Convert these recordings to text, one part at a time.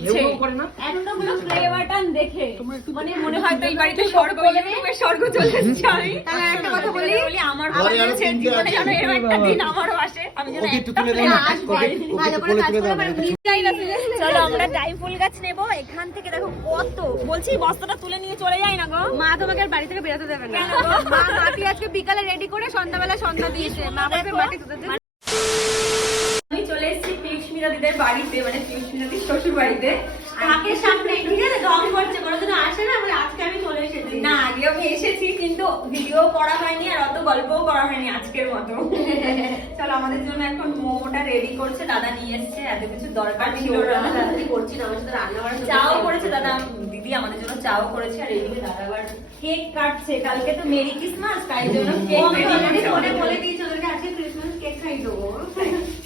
দিচ্ছে দেখে। মানে মনে হয় তো এই বাড়িতে স্বর্গ ইউটিউবের স্বর্গ চলে এসেছে আমি তাহলে একটা কথা বলি। আমার ভালো লেগেছে জীবনে যেন এরকম একটা দিন আমারও আসে আমি যেন একটা তুলে play দাও না, বাটন ওকে- পাই। ওকে ভালো করে কাজ করে দাও না। আমার নিজেই না চলো আমরা টাইম ফুল গাছ নেব। এখান থেকে দেখো কত। বলছি বস্তাটা তুলে নিয়ে চলে যাই না গো? মা তোমাকে আর বাড়ি থেকে বেরোতে দেবে না? মা মাটি আজকে বিকালে রেডি করে সন্ধ্যাবেলা সন্ধ্যা দিয়েছে। মা মাটি এসেছি দিদের বাড়িতে মানে পিউষ্মিতা দির শ্বশুর বাড়িতে। কাকের সামনে ঠিক আছে ঢং করছে কোনোদিনও আসে না? বলে আজকে আমি চলে এসেছি। না আগে আমি এসেছি কিন্তু ভিডিও করা হয়নি আর অত গল্পও করা হয়নি আজকের মতো। চলো আমাদের জন্য এখন মোমোটা রেডি করছে দাদা নিয়ে এসেছে এত কিছু দরকার ছিল করছি না আমার সাথে রান্না বান্না চাও করেছে দাদা দিদি আমাদের জন্য চাও করেছে আর এইদিকে দাদা আবার কেক কাটছে। কালকে তো মেরি ক্রিসমাস তাই জন্য কেক বলে দিয়েছি ওদেরকে আজকে খাই দেবো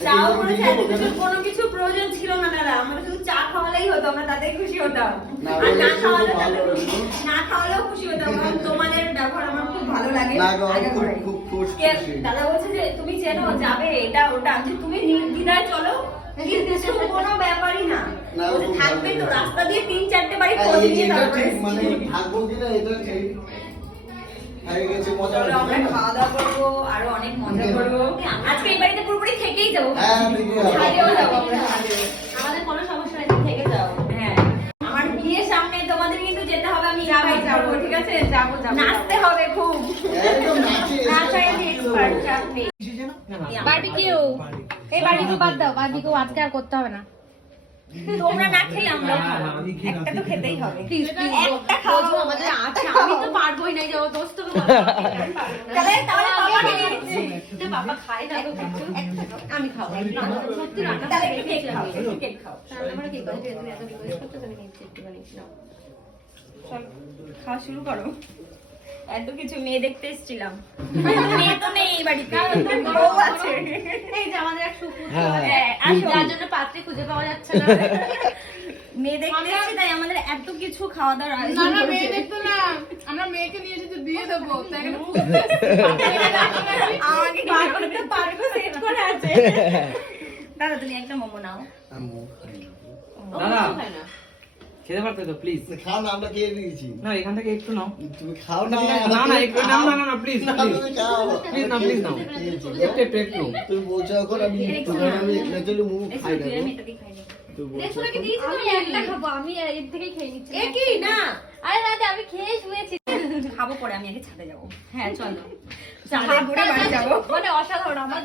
চাও করেছে কিছু কোনো কিছু প্রয়োজন ছিল না দাদা আমরা শুধু চা খাওয়ালেই হতো আমরা তাতেই খুশি হতাম আর না ওই খাওয়ালেও ভালো তাতে- হতো। না খাওয়ালেও খুশি হতাম কারণ তোমাদের ব্যবহার আমার খুব ভালো লাগে না গো, আমি আগে খুব- করাই। খুব খুশ কে- খুশি। দাদা বলছে যে তুমি চেনো যাবে এটা ওটা তুমি নির্দ্বিধায় চলো কোনো ব্যাপারই না না, বলছে, খুব থাকবে তো রাস্তা দিয়ে তিন চারটে বাড়ি মানে। থাকব কিনা এটা ঠিক গেছে মজা আমরা খাওয়া দাওয়া করব আরও অনেক মজা করব। আজকে এই বাড়িতে পুরোপুরি থেকেই যাব। হ্যাঁ, যাব। আমরা। আমাদের কোনো সমস্যা নেই থেকে যাও। হ্যাঁ। আমার বিয়ের সামনে তোমাদের কিন্তু যেতে হবে আমি যাব, যাব, ঠিক আছে যাব, যাব, নাচতে হবে খুব। একদম নাচে নাচাই এক্সপার্ট চাপ বারবিকিউ। এই বারবিকিউ বাদ দাও বারবিকিউ আজকে আর করতে হবে না। তোমরা না খেলে আমরা। একটা তো খেতেই হবে। একটা আমাদের তো পারবোই না যাও তাহলে তাহলে বাবা নিয়ে নিচ্ছি। বাবা খায় না তো কিছু। আমি খাব। সত্যি রান্না তাহলে কেক খাও কেক খাও। রান্না করে কি তুমি এত রিকোয়েস্ট করতে তুমি নিচ্ছি একটুখানি। নাও। চলো খাওয়া শুরু করো। এত কিছু মেয়ে দেখতে এসেছিলাম। মেয়ে তো নেই এই বাড়িতে। বউ আছে। এই যে আমাদের এক সুপুত্র হ্যাঁ, আসো। যার জন্য পাত্রী খুঁজে পাওয়া যাচ্ছে না। মেয়ে দেখতে এসেছি তাই আমাদের এত কিছু খাওয়া দাওয়ার না আয়োজন না মেয়ে করেছে। দেখতো না। আমরা মেয়েকে নিয়ে বিয়ে দেবো তাই এখানে আমাকে পারবে পারবে সেট করে আছে। দাদা তুমি একটা মোমো নাও। না। দাদা খায় না। খেতে পারতে তো প্লিজ খাও না আমরা খেয়ে দিয়েছি না এখান থেকে একটু নাও। তুমি খাও না না না একটু না না না না প্লিজ না, প্লিজ তুমি খাও। প্লিজ না প্লিজ নাও। খেয়েছি। একটু একটু একটু। তুমি বলছো এখন আমি মুখ খাই। না খাব পরে আমি আগে ছাদে যাব। হ্যাঁ চলো। মানে অসাধারণ আমার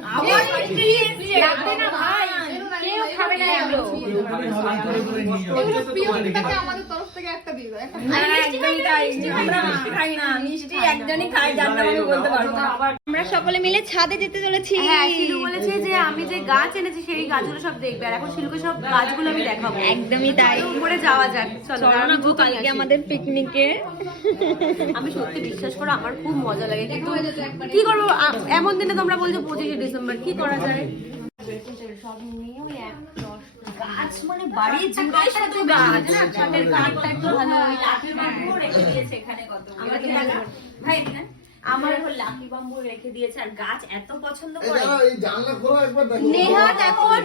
আমাদের থেকে একটা দিয়ে দাও একদমই তাই। আমরা খাই না মিষ্টি একজনই খাই যার আমি বলতে পারব আমরা সকলে মিলে ছাদে যেতে চলেছি। হ্যাঁ শিলু বলেছে যে আমি যে গাছ এনেছি সেই গাছগুলো সব দেখবে আর এখন শিলুকে সব গাছগুলো আমি দেখাবো। একদমই তাই। উপরে যাওয়া যাক চলো কালকে আমাদের পিকনিকে। আমি সত্যি বিশ্বাস করো আমার খুব মজা লাগে কিন্তু কি করব? এমন দিনে তোমরা বলছো পঁচিশে ডিসেম্বর কি করা যায়? সব নিয়ে ওই এক দশ গাছ মানে বাড়ি জুড়ে শুধু গাছ। ছাদের কাঠটা একটু ভালো ওই লাঠি বাম্বু রেখে দিয়েছে এখানে কত আমরা তো এখানে ভালো। ভাই এখানে আমার এখন লাঠি বাম্বু রেখে দিয়েছে আর গাছ এত পছন্দ করে। দাঁড়াও, এই জানলা খোলো একবার দেখো। নেহাত এখন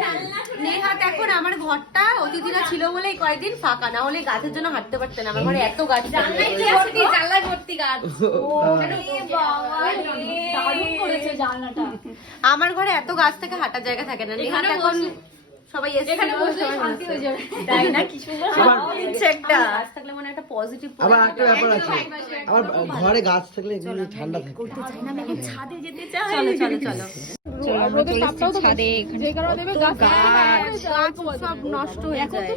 নেহাত এখন আমার ঘরটা অতিথিরা ছিল বলে কয়েকদিন ফাঁকা না হলে গাছের জন্য হাঁটতে পারতেন না। আমার ঘরে এত গাছ জানলায় কি আছে গো? দারুণ করেছে জানলাটা। আমার ঘরে এত গাছ থেকে হাঁটার জায়গা থাকে না। নেহাত এখন সবাই এসে শান্তি হয়ে যাবে। তাই না? কি সুন্দর হাওয়া একটা। গাছ থাকলে মানে একটা পজিটিভ আবার একটা ব্যাপার আছে। আমার ঘরে গাছ থাকলে ঠান্ডা থাকে। চাই না আমি ছাদে যেতে চাই। চলো চলো। চলো চলো। আমরা চলে এসেছি ছাদে এখানে যে কারণে দেবে গাছ গাছ। গাছ সব নষ্ট হয়ে যায়।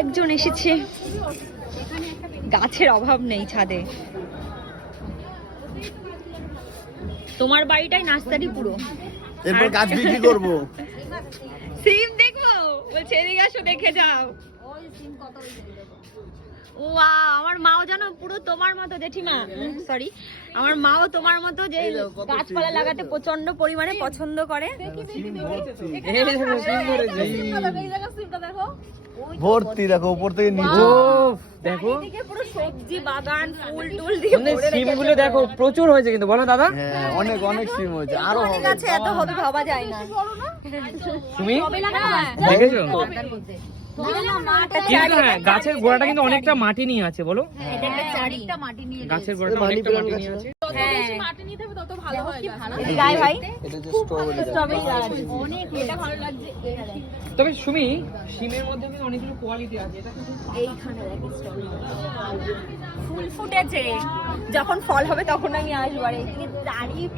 একজন এসেছে। গাছের অভাব নেই ছাদে। তোমার বাড়িটাই নার্সারি পুরো। এরপর গাছ বিক্রি করব। সিম দেখব? বলছে এদিকে আসো দেখে যাও। ওয়া আমার মাও জানো পুরো তোমার মতো জেঠিমা। সরি আমার মাও তোমার মতো যে গাছপালা লাগাতে প্রচণ্ড পরিমাণে পছন্দ করে। এই দেখো সিম ধরেছে ভর্তি। দেখো উপর থেকে নিচে। দেখো। পুরো সবজি বাগান ফুল টুল দিয়ে মানে সিমগুলো দেখো প্রচুর হয়েছে কিন্তু বলো দাদা? হ্যাঁ অনেক অনেক সিম হয়েছে আরও অনেক হবে। আছে এত হবে ভাবা যায় না। তুমি গাছ? দেখেছ? হ্যাঁ গাছের গোড়াটা কিন্তু অনেকটা মাটি নিয়ে আছে বলো? গাছের গোড়াটা অনেকটা মাটি নিয়ে আছে। তবে সুমি সিমের মধ্যে কিন্তু অনেকগুলো কোয়ালিটি আছে। ফুল ফুটেছে। যখন ফল হবে তখন আমি আসব। আর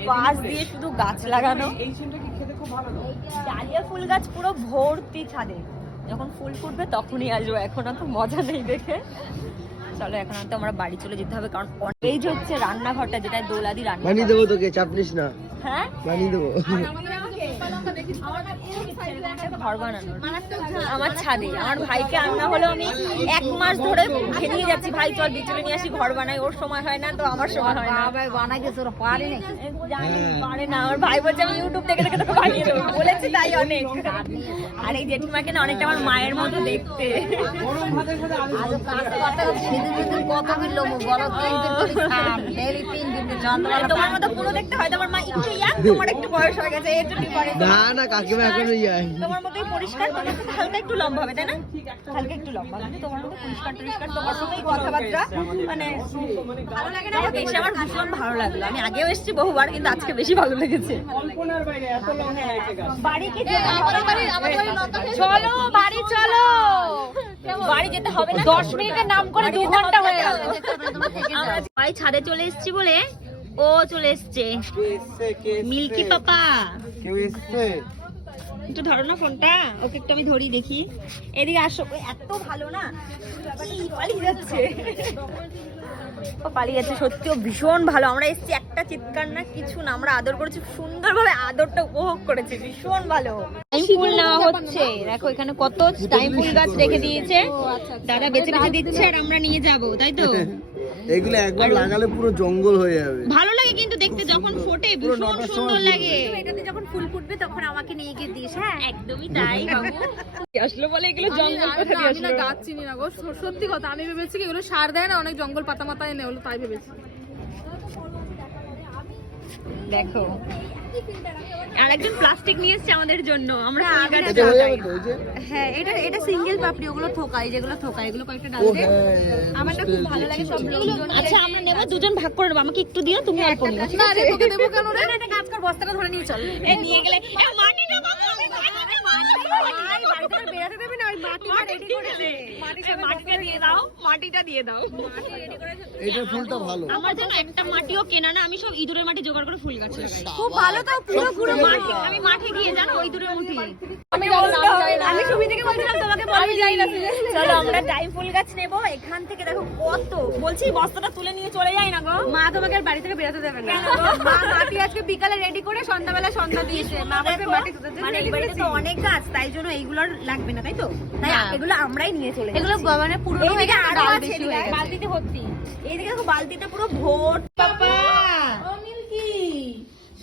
পাশ দিয়ে শুধু গাছ লাগানো। এই সিমটা কি খেতে খুব ভালো? ডালিয়া ফুল গাছ পুরো ভর্তি ছাদে। যখন ফুল ফুটবে তখনই আসব। এখন তো মজা নেই দেখে। চলো এখন তো আমরা বাড়ি চলে যেতে হবে কারণ এই যে হচ্ছে রান্নাঘরটা যেটা দোলাদি রান্না বানিয়ে দেবো তোকে চাপ নিস না। হ্যাঁ? বানিয়ে দেবো। ঘর বানানোর আমার ছাদে। আমার ভাইকে আনা হলেও আমি এক মাস ধরে খেলিয়ে যাচ্ছি। ভাই চল বিচুলে নিয়ে আসি ঘর বানাই। ওর সময় হয় না তো আমার সময় হয় না। বানাই গেছে ওরা পারে না পারে না। আমার ভাই বলছে আমি ইউটিউব থেকে দেখে তোকে বানিয়ে দেবো। বলেছি তাই অনেক। আর এই জেঠিমাকে না অনেকটা আমার মায়ের মতো দেখতে। গরম ভাতের সাথে আলু তোমার মতো পুরো দেখতে হয় তোমার মা একটু ইয়াং তোমার একটু বয়স হয়ে গেছে এর জন্যই করে। না কাকিমা এখনও যাই তোমার মতোই পরিষ্কার তোমার থেকে হালকা একটু লম্বা হবে তাই না? হালকা একটু লম্বা কিন্তু তোমার মতো পরিষ্কার টরিষ্কার তোমার সঙ্গেই কথাবার্তা। মানে ভালো লাগে না? এসে আমার ভীষণ ভালো লাগল। আমি আগেও এসেছি বহুবার কিন্তু আজকে বেশি ভালো লেগেছে। কল্পনার বাইরে এত লম্বা হয়েছে গাছ বাড়ি কি? চলো বাড়ি চলো। বাড়ি যেতে হবে না। দশ মিনিটের নাম করে দু ঘণ্টা হয়ে গেল। আমরা ভাই ছাদে চলে এসেছি বলে ও চলে এসছে। Milky papa. কেউ এসছে? একটু ধরো না ফোনটা ওকে একটু আমি ধরি দেখি। এদিকে আসো। এত ভালো না পালিয়ে যাচ্ছে। ও পালিয়ে যাচ্ছে সত্যিও ভীষণ ভালো। আমরা এসেছি একটা চিৎকার না কিছু না। আমরা আদর করেছি সুন্দরভাবে আদরটা উপভোগ করেছি ভীষণ ভালো। টাইম ফুল নেওয়া হচ্ছে। দেখো এখানে কত টাইম ফুল গাছ রেখে দিয়েছে। দাদা বেছে বেছে দিচ্ছে আর আমরা নিয়ে যাব তাই তো? এগুলো একবার লাগালে পুরো জঙ্গল হয়ে যাবে। ভালো লাগে কিন্তু দেখতে যখন ফোটে ভীষণ সুন্দর লাগে। এটাতে যখন ফুল ফুটবে তখন আমাকে নিয়ে গিয়ে দিস হ্যাঁ? একদমই তাই বাবু। আসলো বলে? এগুলো জঙ্গল কোথা দিয়ে আমি আসলো। গাছ চিনি না গো। সত্যি কথা আমি ভেবেছি কি এগুলো সার দেয় না অনেক জঙ্গল পাতা মাতা এনে ওগুলো তাই ভেবেছি। দেখো। আর একজন প্লাস্টিক নিয়ে এসছে আমাদের জন্য। আমরা এটা হয়ে হ্যাঁ এটা এটা সিঙ্গেল পাপড়ি ওগুলো থোকাই যেগুলো থোকাই এগুলো কয়েকটা ডাল দে হ্যাঁ আমারটা খুব ভালো লাগে সব আচ্ছা আমরা নেব দুজন ভাগ করে নেব। আমাকে একটু দিও তুমি অল্প নিও না রে তোকে দেবো কেন রে? একটা কাজ কর বস্তাটা ধরে নিয়ে চল। এই নিয়ে গেলে এ, মাটিটা বাবু, আমি মাটি, মাটি, বাড়িতে আর বেরাতে দেবে না, ওই মাটিটা ready করে দে। এ, মাটিটা দিয়ে দাও, মাটিটা দিয়ে দাও। এইটার ফুলটা ভালো। আমার যেন একটা মাটিও কেনা না আমি সব ইঁদুরের মাটি জোগাড় করে ফুল গাছ লাগাই। খুব ভালো তো পুরো পুরো মাটি। আমি মাঠে গিয়ে জানো ইঁদুরের মুঠি আমি আমি আমি ছবি থেকে বলছিলাম তোমাকে আমি জানি না, চলো আমরা টাইম ফুল গাছ নেব। এখান থেকে দেখো কত। বলছি বস্তাটা তুলে নিয়ে চলে যাই না গো? মা তোমাকে আর বাড়ি থেকে বেরোতে দেবে না। মা মাটি আজকে বিকালে রেডি করে সন্ধ্যাবেলা সন্ধ্যা দিয়েছে। মা বলবে মাটি তুলতে মানে এই বাড়িতে তো অনেক গাছ তাই জন্য এইগুলো আর লাগবে না তাই তো? তাই এগুলো আমরাই নিয়ে চলে এগুলো মানে পুরো ডাল বেশি হয়ে গেছে বালতিতে ভর্তি। এইদিকে দেখো বালতিটা পুরো ভোট পাপা!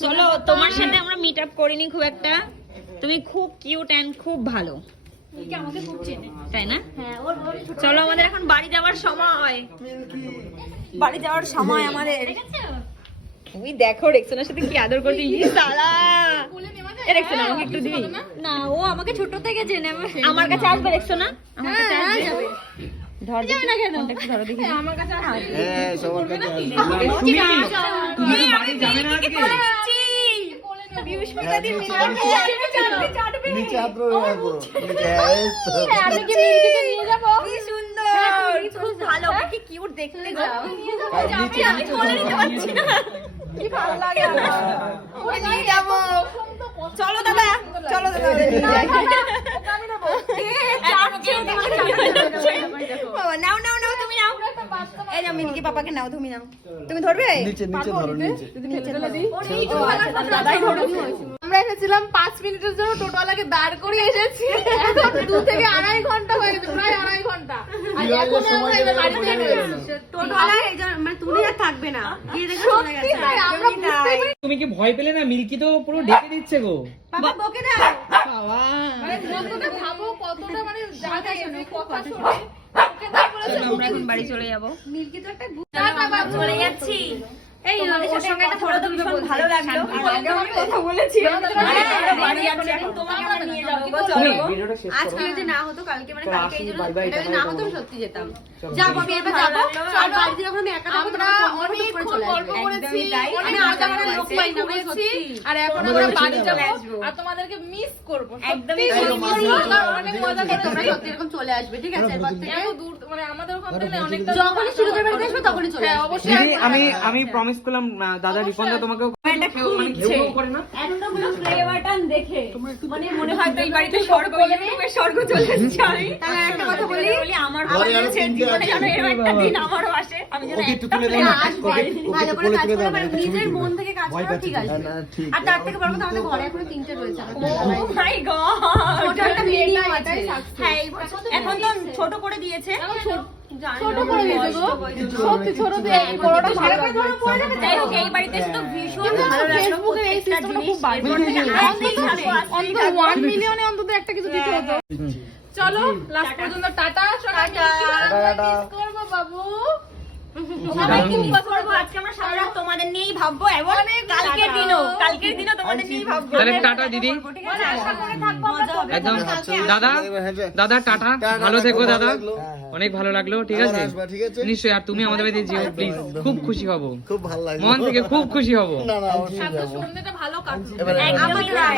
চলো তোমার সাথে আমরা মিট আপ করিনি খুব একটা। তুমি খুব কিউট এন্ড খুব ভালো। তাই না? চলো আমাদের এখন বাড়ি যাওয়ার সময়। বাড়ি যাওয়ার সময় আমাদের। তুমি দেখো রেক্সনের সাথে কি আদর করছে ই সালা। এ রেক্সন আমাকে একটু দিবি? না। ও আমাকে ছোট থেকে জেনে আমার কাছে আসবে রেক্সনা আমার কাছে আসবে। ধর যাবে না কেন? একটু ধরো দেখি। আমার কাছে হ্যাঁ সবার কাছে আসবে। সুমি তুমি বাড়ি যাবে না। আজকে। নিচে হাত রয়ে রাখো নিচে হ্যাঁ, এই তো। আমি কি মিল্কিকে নিয়ে যাব। কি সুন্দর। খুব ভালো কি কিউট দেখতে চলো দাদা চলো দাদা। নাও নাও এই নাও মিল্কি পাপাকে নাও তুমি নাও। তুমি ধরবে? নিচে নিচে ধরো নিচে। দাদাই আমরা এসেছিলাম পাঁচ মিনিটের জন্য টোটোওয়ালাকে দাঁড় করিয়ে এসেছি। দু থেকে আড়াই ঘণ্টা হয়ে গেছে প্রায় আড়াই ঘণ্টা। আর কি এখন আমরা বাড়িতে সময় দেবে না। এসেছি। টোটোওয়ালা এই মানে তুমি আর থাকবে না। গিয়ে দেখো চলে গেছে। তাই, আমরা একদমই বুঝতেই তাই। তুমি কি ভয় পেলে না? মিল্কি তো পুরো ঢেকে দিচ্ছে গো। বাবা বকে দাও। বাবা। মানে যতটা ভাবো কতটা মানে যা যা কথা শুনে ওকে না বলেছে চলো আমরা এখন বাড়ি চলে যাব। মিল্কি তো একটা চলে যাচ্ছি। এই ওর সঙ্গে একটা ফটো তো ভালো লাগল। আর আগে আমি কথা বলেছি। বাড়ি যাচ্ছি এখন তোমাকে আমরা নিয়ে যাব চলো গো। ভিডিওটা শেষ আজকে যদি না হতো কালকে মানে কালকে এই জন্য bye bye, এটা যদি না হতো সত্যি যেতাম। চলো। আমি এবার যাব। আর বাড়িতে যখন আমি একা থাকব তখন অনেক গল্প করেছি অনেক আমি আলাদা আলাদা লোক পাই না ঘুরেছি, আর এখন আমরা বাড়ি চলে আর তোমাদেরকে মিস করব। একদমই সত্যি তাই। miss করব, আর অনেক মজা করে তোমরা তোমরা সত্যি এরকম চলে আসবে ঠিক আছে? এরপর থেকে এত দূর মানে আমাদের ওখান অনেকটা যখনই আসবে তখনই চলে হ্যাঁ আসবে অবশ্যই আমি আমি প্রমিস করলাম আহ, দাদা রিপনদা তোমাকেও একটা খুব মানে ইচ্ছে। ঘেউ ঘেউ করে না। এতগুলো ফ্লে বাটন দেখে। মানে মনে হয় এই বাড়িতে স্বর্গ ইউটিউবে স্বর্গ চলে এসেছে। আমি তাহলে একটা কথা বলি। আমার বলেছে তিনটে জীবনে যেন এরকম একটা দিন আমারও আসে। আমি যেন একটু দাও আসব। ভালো করে কাজ তুলে করো মানে নিজের মন থেকে কাজ করো। ঠিক আছে। না, না, ঠিক। আর তার থেকে বড় কথা আমাদের ঘরে এখনও তিনটে রয়েছে। Oh my God! ছোট একটা মিডিয়াম আছে। হ্যাঁ, এখন তো ছোট করে দিয়েছে। ছোট করে দিয়েছে গো। সত্যি ছোট দিয়ে বড়টা ভালো লাগবে যাই হোক এই বাড়িতে এসে তো ভীষণ ভালো লাগল ফেসবুকের এই সিস্টেমটা খুব বাজে। অন্তত 1 মিলিয়নে অন্তত একটা কিছু দিতে হতো। চলো লাস্ট পর্যন্ত টাটা টাটা। টাটা। করব বাবু। তোমাদের নিয়েই ভাববো। এবং কালকের দিনও কালকের দিনও তোমাদের নিয়েই ভাববো। তাহলে টাটা দিদি। ঠিক আছে? আশা করে থাকব আমরা একদম। দাদা হ্যাঁ, দাদা টাটা। ভালো থেকো দাদা। অনেক ভালো লাগল ঠিক আছে? নিশ্চয়ই আর তুমি আমাদের বাড়িতে যেও প্লিজ খুব খুশি হব। খুব ভালো লাগল। মন থেকে খুব খুশি হব। না না অবশ্যই ভালো কাটছে এবারে একদমই তাই